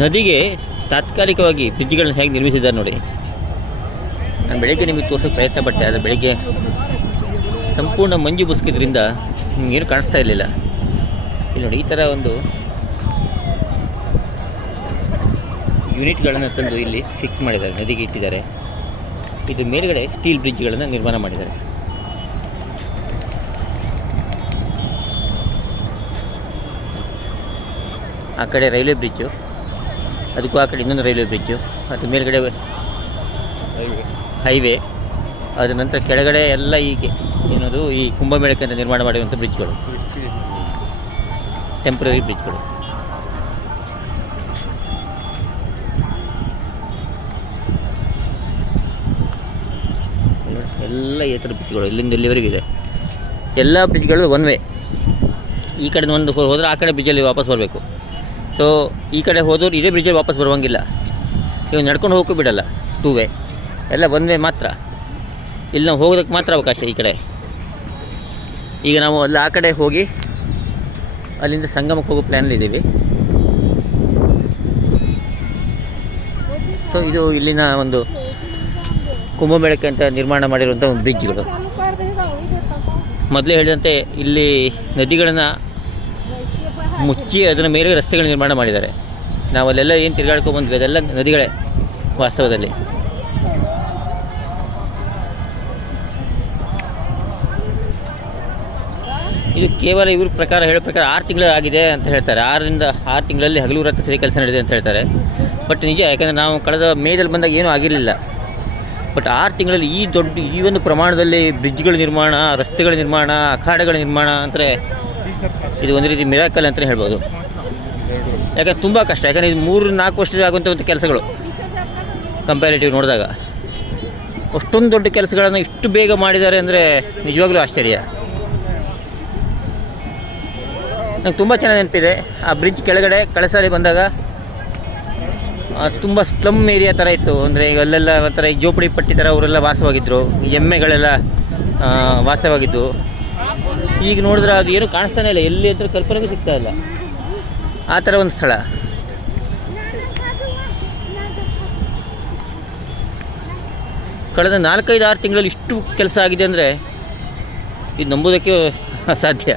ನದಿಗೆ ತಾತ್ಕಾಲಿಕವಾಗಿ ಬ್ರಿಡ್ಜ್ಗಳನ್ನ ಹೇಗೆ ನಿರ್ಮಿಸಿದ್ದಾರೆ ನೋಡಿ. ನಾನು ಬೆಳಗ್ಗೆ ನಿಮಗೆ ತೋರಿಸೋಕ್ಕೆ ಪ್ರಯತ್ನ ಪಟ್ಟೆ, ಆದರೆ ಬೆಳಗ್ಗೆ ಸಂಪೂರ್ಣ ಮಂಜು ಮುಸುಕಿದ್ರಿಂದ ನಿಮಗೇನು ಕಾಣಿಸ್ತಾ ಇರಲಿಲ್ಲ. ಇಲ್ಲಿ ನೋಡಿ, ಈ ಥರ ಒಂದು ಯೂನಿಟ್ಗಳನ್ನು ತಂದು ಇಲ್ಲಿ ಫಿಕ್ಸ್ ಮಾಡಿದ್ದಾರೆ, ನದಿಗೆ ಇಟ್ಟಿದ್ದಾರೆ. ಇದ್ರ ಮೇಲುಗಡೆ ಸ್ಟೀಲ್ ಬ್ರಿಡ್ಜ್ಗಳನ್ನು ನಿರ್ಮಾಣ ಮಾಡಿದ್ದಾರೆ. ಆ ಕಡೆ ರೈಲ್ವೆ ಬ್ರಿಡ್ಜು, ಅದಕ್ಕೂ ಆ ಕಡೆ ಇನ್ನೊಂದು ರೈಲ್ವೆ ಬ್ರಿಡ್ಜು, ಅದು ಮೇಲ್ಗಡೆ ಹೈವೇ, ಅದರ ನಂತರ ಕೆಳಗಡೆ ಎಲ್ಲ ಹೀಗೆ ಏನದು ಈ ಕುಂಭಮೇಳಕ್ಕೆ ಅಂತ ನಿರ್ಮಾಣ ಮಾಡಿರುವಂಥ ಬ್ರಿಡ್ಜ್ಗಳು, ಟೆಂಪ್ರರಿ ಬ್ರಿಡ್ಜ್ಗಳು. ಎಲ್ಲ ಈ ಥರ ಬ್ರಿಡ್ಜ್ಗಳು ಇಲ್ಲಿಂದ ಇಲ್ಲಿವರೆಗೂ ಇದೆ. ಎಲ್ಲ ಬ್ರಿಡ್ಜ್ಗಳು ಒನ್ ವೇ. ಈ ಕಡೆ ಒಂದು ಹೋದರೆ ಆ ಕಡೆ ಬ್ರಿಡ್ಜಲ್ಲಿ ವಾಪಸ್ ಬರಬೇಕು. ಸೊ ಈ ಕಡೆ ಹೋದವ್ರು ಇದೇ ಬ್ರಿಡ್ಜಲ್ಲಿ ವಾಪಸ್ ಬರುವಂಗಿಲ್ಲ. ಇವಾಗ ನಡ್ಕೊಂಡು ಹೋಗೋಕ್ಕೂ ಬಿಡಲ್ಲ, ಟೂ ವೇ, ಎಲ್ಲ ಒನ್ ವೇ ಮಾತ್ರ. ಇಲ್ಲಿ ನಾವು ಹೋಗೋದಕ್ಕೆ ಮಾತ್ರ ಅವಕಾಶ ಈ ಕಡೆ. ಈಗ ನಾವು ಅಲ್ಲಿ ಆ ಕಡೆ ಹೋಗಿ ಅಲ್ಲಿಂದ ಸಂಗಮಕ್ಕೆ ಹೋಗೋ ಪ್ಲ್ಯಾನಲ್ಲಿದ್ದೀವಿ. ಸೊ ಇದು ಇಲ್ಲಿನ ಒಂದು ಕುಂಭಮೇಳಕ್ಕೆ ಅಂತ ನಿರ್ಮಾಣ ಮಾಡಿರುವಂಥ ಒಂದು ಬ್ರಿಡ್ಜ್ಗಳು. ಮೊದಲೇ ಹೇಳಿದಂತೆ ಇಲ್ಲಿ ನದಿಗಳನ್ನು ಮುಚ್ಚಿ ಅದರ ಮೇಲೆ ರಸ್ತೆಗಳ ನಿರ್ಮಾಣ ಮಾಡಿದ್ದಾರೆ. ನಾವು ಅಲ್ಲೆಲ್ಲ ಏನು ತಿರುಗಾಡ್ಕೊಂಡು ಬಂದ್ವಿ ಅದೆಲ್ಲ ನದಿಗಳೇ ವಾಸ್ತವದಲ್ಲಿ. ಇದು ಕೇವಲ ಇವ್ರ ಪ್ರಕಾರ ಹೇಳೋ ಪ್ರಕಾರ 6 ತಿಂಗಳು ಆಗಿದೆ ಅಂತ ಹೇಳ್ತಾರೆ. 6 ತಿಂಗಳಲ್ಲಿ ಹಗಲು ರಾತ್ರಿ ಸರಿ ಕೆಲಸ ನಡೆದಿದೆ ಅಂತ ಹೇಳ್ತಾರೆ. ಬಟ್ ನಿಜ, ಯಾಕಂದರೆ ನಾವು ಕಳೆದ ಮೇದಲ್ಲಿ ಬಂದಾಗ ಏನೂ ಆಗಿರಲಿಲ್ಲ. ಬಟ್ 6 ತಿಂಗಳಲ್ಲಿ ಈ ಒಂದು ಪ್ರಮಾಣದಲ್ಲಿ ಬ್ರಿಡ್ಜ್ಗಳ ನಿರ್ಮಾಣ, ರಸ್ತೆಗಳ ನಿರ್ಮಾಣ, ಅಖಾಡೆಗಳ ನಿರ್ಮಾಣ ಅಂದರೆ ಇದು ಒಂದು ರೀತಿ ಮಿರಾಕಲ್ ಅಂತಲೇ ಹೇಳ್ಬೋದು. ಯಾಕಂದರೆ ತುಂಬ ಕಷ್ಟ. ಯಾಕಂದರೆ ಇದು 3-4 ವರ್ಷದಲ್ಲಿ ಆಗುವಂಥ ಒಂದು ಕೆಲಸಗಳು ಕಂಪ್ಯಾರಿಟಿವ್ ನೋಡಿದಾಗ ಅಷ್ಟೊಂದು ದೊಡ್ಡ ಕೆಲಸಗಳನ್ನು ಇಷ್ಟು ಬೇಗ ಮಾಡಿದ್ದಾರೆ ಅಂದರೆ ನಿಜವಾಗ್ಲೂ ಆಶ್ಚರ್ಯ. ನಂಗೆ ತುಂಬ ಚೆನ್ನಾಗಿ ನೆನಪಿದೆ, ಆ ಬ್ರಿಡ್ಜ್ ಕೆಳಗಡೆ ಕಳೆದ ಸಾರಿ ಬಂದಾಗ ತುಂಬ ಸ್ಲಮ್ ಏರಿಯಾ ಥರ ಇತ್ತು. ಅಂದರೆ ಈಗ ಅಲ್ಲೆಲ್ಲ ಒಂಥರ ಈ ಜೋಪಡಿ ಪಟ್ಟಿ ಥರ ಅವರೆಲ್ಲ ವಾಸವಾಗಿದ್ದರು, ಎಮ್ಮೆಗಳೆಲ್ಲ ವಾಸವಾಗಿದ್ದು. ಈಗ ನೋಡಿದ್ರೆ ಅದು ಏನೂ ಕಾಣಿಸ್ತಾನೆ ಇಲ್ಲ, ಎಲ್ಲಿ ಅಂತ ಕಲ್ಪನೆಗೂ ಸಿಗ್ತಾ ಇಲ್ಲ. ಆ ಥರ ಒಂದು ಸ್ಥಳ. ಕಳೆದ 4-5-6 ತಿಂಗಳಲ್ಲಿ ಇಷ್ಟು ಕೆಲಸ ಆಗಿದೆ ಅಂದರೆ ಇದು ನಂಬೋದಕ್ಕೆ ಅಸಾಧ್ಯ.